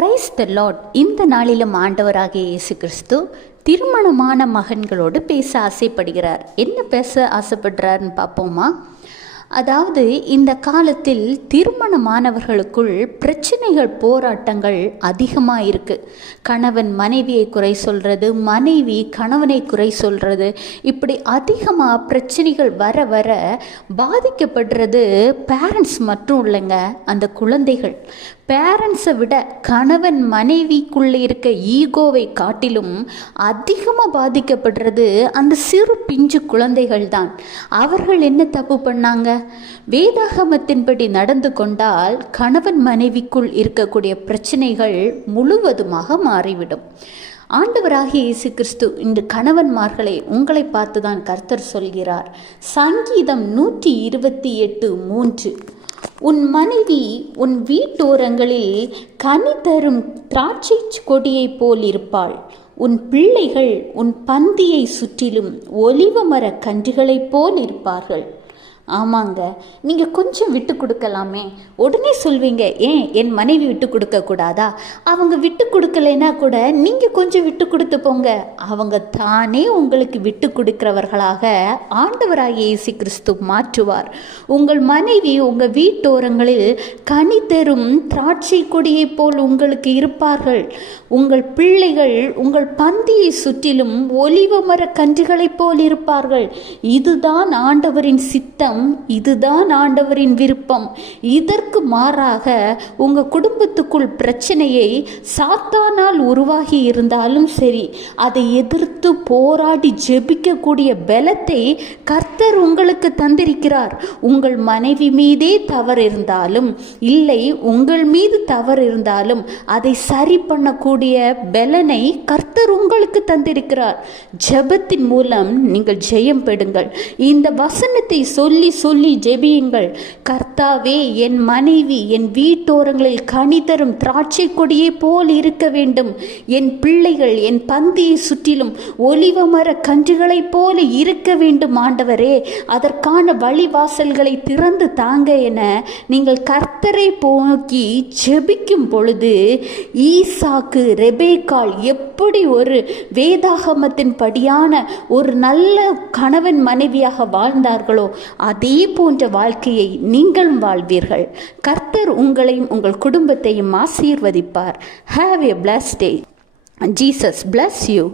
Praise the Lord. இந்த நாளிலும் ஆண்டவராகிய இயேசு கிறிஸ்து திருமணமான மகன்களோடு பேச ஆசைப்படுகிறார். என்ன பேச ஆசைப்படுறாருன்னு பார்ப்போமா? அதாவது இந்த காலத்தில் திருமணமானவர்களுக்குள் பிரச்சனைகள், போராட்டங்கள் அதிகமாக இருக்குது. கணவன் மனைவியை குறை சொல்கிறது, மனைவி கணவனை குறை சொல்கிறது, இப்படி அதிகமாக பிரச்சனைகள் வர வர பாதிக்கப்படுறது பேரண்ட்ஸ் மட்டும் இல்லைங்க, அந்த குழந்தைகள். பேரண்ட்ஸை விட கணவன் மனைவிக்குள்ளே இருக்க ஈகோவை காட்டிலும் அதிகமாக பாதிக்கப்படுறது அந்த சிறு பிஞ்சு குழந்தைகள் தான். அவர்கள் என்ன தப்பு பண்ணாங்க? வேதாகமத்தின்படி நடந்து கொண்டால் கணவன் மனைவிக்குள் இருக்கக்கூடிய பிரச்சனைகள் முழுவதுமாக மாறிவிடும். ஆண்டவராகிய இயேசு கிறிஸ்து இந்த கணவன்மார்களை உங்களை பார்த்து தான் கர்த்தர் சொல்கிறார். சங்கீதம் 128:3, உன் மனைவி உன் வீட்டோரங்களில் கனி தரும் திராட்சை கொடியைப் போல் இருப்பாள். உன் பிள்ளைகள் உன் பந்தியை சுற்றிலும் ஒலிவ மர கன்றுகளைப் போல் இருப்பார்கள். ஆமாங்க, நீங்கள் கொஞ்சம் விட்டு கொடுக்கலாமே. உடனே சொல்வீங்க, ஏன் என் மனைவி விட்டு கொடுக்கக்கூடாதா? அவங்க விட்டு கொடுக்கலைன்னா கூட நீங்கள் கொஞ்சம் விட்டு கொடுத்து போங்க. அவங்க தானே உங்களுக்கு விட்டு கொடுக்கிறவர்களாக ஆண்டவராகிய இயேசு கிறிஸ்து மாற்றுவார். உங்கள் மனைவி உங்கள் வீட்டோரங்களில் கனி தரும் திராட்சை கொடியைப் போல் உங்களுக்கு இருப்பார்கள். உங்கள் பிள்ளைகள் உங்கள் பந்தியை சுற்றிலும் ஒலிவ மர கன்றுகளைப் போல் இருப்பார்கள். இதுதான் ஆண்டவரின் சித்தம், இதுதான் ஆண்டவரின் விருப்பம். இதற்கு மாறாக உங்க குடும்பத்துக்குள் பிரச்சனையை சாத்தானால் உருவாகி இருந்தாலும் சரி, அதை எதிர்த்து போராடி ஜெபிக்கக்கூடிய பலத்தை கர்த்தர் உங்களுக்கு தந்திருக்கிறார். உங்கள் மனைவி மீதே தவறு இருந்தாலும், இல்லை உங்கள் மீது தவறு இருந்தாலும், அதை சரி பண்ணக்கூடிய பலனை கர்த்தர் உங்களுக்கு தந்திருக்கிறார். ஜெபத்தின் மூலம் நீங்கள் ஜெயம் பெறுங்கள். இந்த வசனத்தை சொல்லி சொல்லி ஜெபியுங்கள். கர்த்தாவே, என் மனைவி என் வீட்டோரங்களில் கனி தரும் திராட்சை கொடியை போல் இருக்க வேண்டும். என் பிள்ளைகள் என் பந்தியை சுற்றிலும் ஒலிவ மர கன்றுகளைப் போல இருக்க வேண்டும். ஆண்டவரே, அதற்கான வழிவாசல்களை திறந்து தாங்க என நீங்கள் கர்த்தரை நோக்கி ஜெபிக்கும் பொழுது, ஈசாக்கு ரெபேக்காள் எப்படி ஒரு வேதாகமத்தின் படியான ஒரு நல்ல கணவன் மனைவியாக வாழ்ந்தார்களோ, அதே போன்ற வாழ்க்கையை நீங்களும் வாழ்வீர்கள். கர்த்தர் உங்களையும் உங்கள் குடும்பத்தையும் ஆசீர்வதிப்பார். Have a blessed day. Jesus bless you.